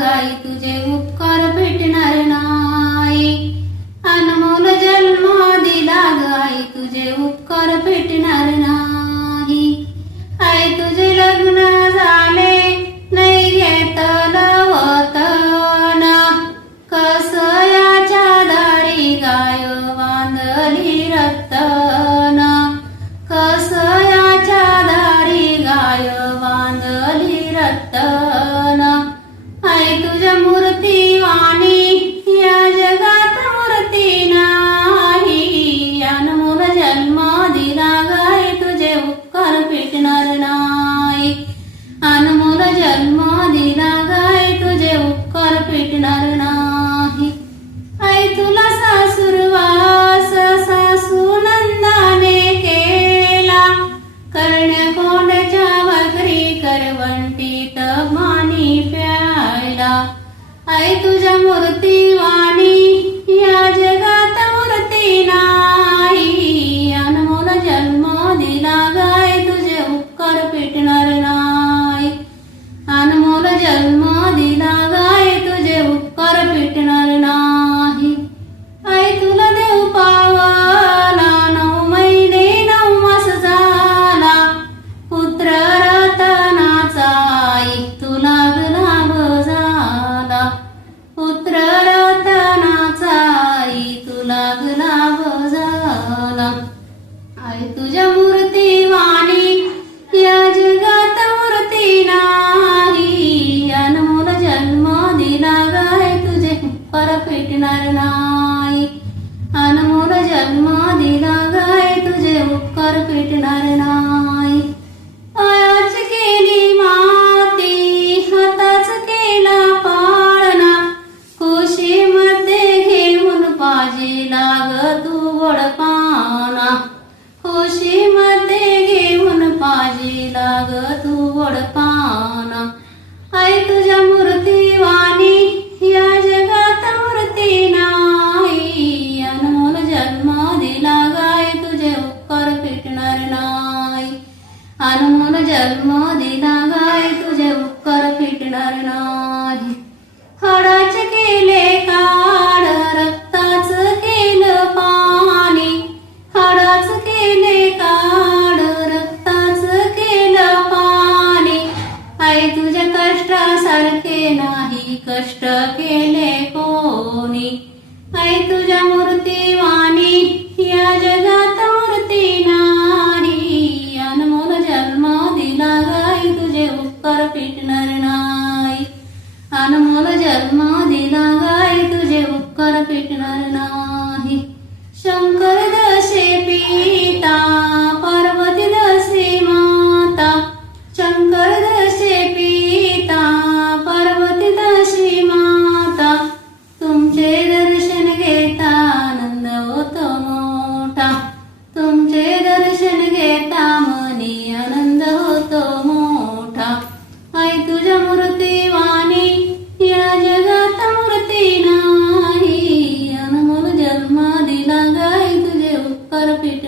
आई तुझे उपकार भेटणार नाही. अनमोल जन्म दिला गाई तुझे उपकार भेटणार नाही. आई तुझे लग्न झाले नाही घेतलं वतन कसयाच्या दारी गाय बांधली रत्तन कसयाच्या दारी गाय बांधली रत्तन అనుముల జన్మాదిలాగా નારનાય અનમોલ જન્માદિ લાગાય તુજે ઉપકાર પીટ નારનાય हनुमान जन्म दिला गाय तुझे उपकार फिटणार नाही हडाचे केले काड रक्ताच केलं पाणी हडाच केले काड रक्ताच केलं पाणी आई तुझ्या कष्टासारखे नाही कष्ट केले कोणी आई can I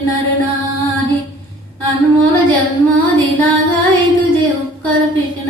नर नाही अनमोल जन्म दिला गाय तुझे उपकार पिट